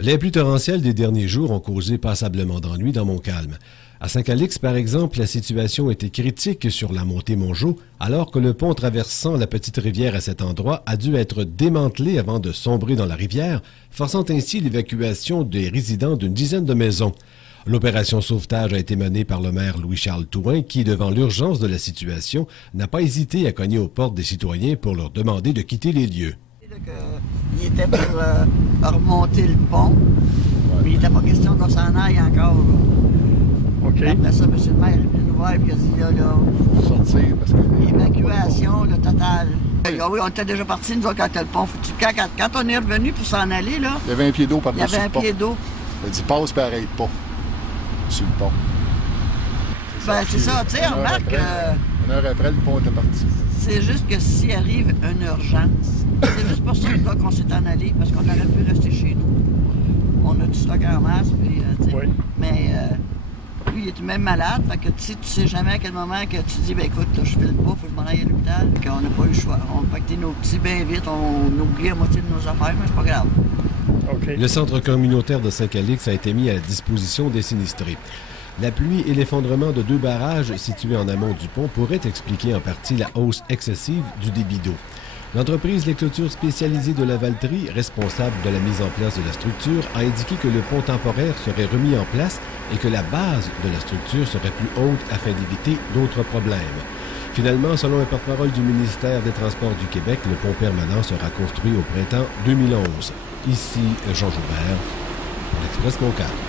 Les pluies torrentielles des derniers jours ont causé passablement d'ennuis dans Montcalm. À Saint-Calix, par exemple, la situation était critique sur la montée Mongeau, alors que le pont traversant la petite rivière à cet endroit a dû être démantelé avant de sombrer dans la rivière, forçant ainsi l'évacuation des résidents d'une dizaine de maisons. L'opération sauvetage a été menée par le maire Louis-Charles Touin, qui, devant l'urgence de la situation, n'a pas hésité à cogner aux portes des citoyens pour leur demander de quitter les lieux. Il était pour remonter le pont, mais il n'était pas question qu'on s'en aille encore. Okay. Après ça, M. le maire est venu nous voir et il a dit là, sortir parce que... évacuation, le total. Ah oui, on était déjà partis, nous autres, quand le pont. Quand on est revenu pour s'en aller, là... Il y avait un pied d'eau par-dessus le pont. Il y avait un pied d'eau. Il a dit passe et arrête pas sur le pont. C'est ça, tu sais, remarque... Une heure après, le pont était parti. C'est juste que s'il arrive une urgence, c'est juste pour ça qu'on s'est en allé, parce qu'on aurait pu rester chez nous. On a du stock en masse, puis, oui. Mais lui, il est même malade, fait que tu sais jamais à quel moment que tu dis, ben écoute, là, je file pas, faut que je m'en aille à l'hôpital. On n'a pas eu le choix. On a pacté nos petits bien vite, on oublie la moitié de nos affaires, mais c'est pas grave. Okay. Le centre communautaire de Saint-Calix a été mis à la disposition des sinistrés. La pluie et l'effondrement de 2 barrages situés en amont du pont pourraient expliquer en partie la hausse excessive du débit d'eau. L'entreprise Les Clôtures spécialisées de la Valtrie, responsable de la mise en place de la structure, a indiqué que le pont temporaire serait remis en place et que la base de la structure serait plus haute afin d'éviter d'autres problèmes. Finalement, selon un porte-parole du ministère des Transports du Québec, le pont permanent sera construit au printemps 2011. Ici, Jean Joubert, pour l'Express Montcalm.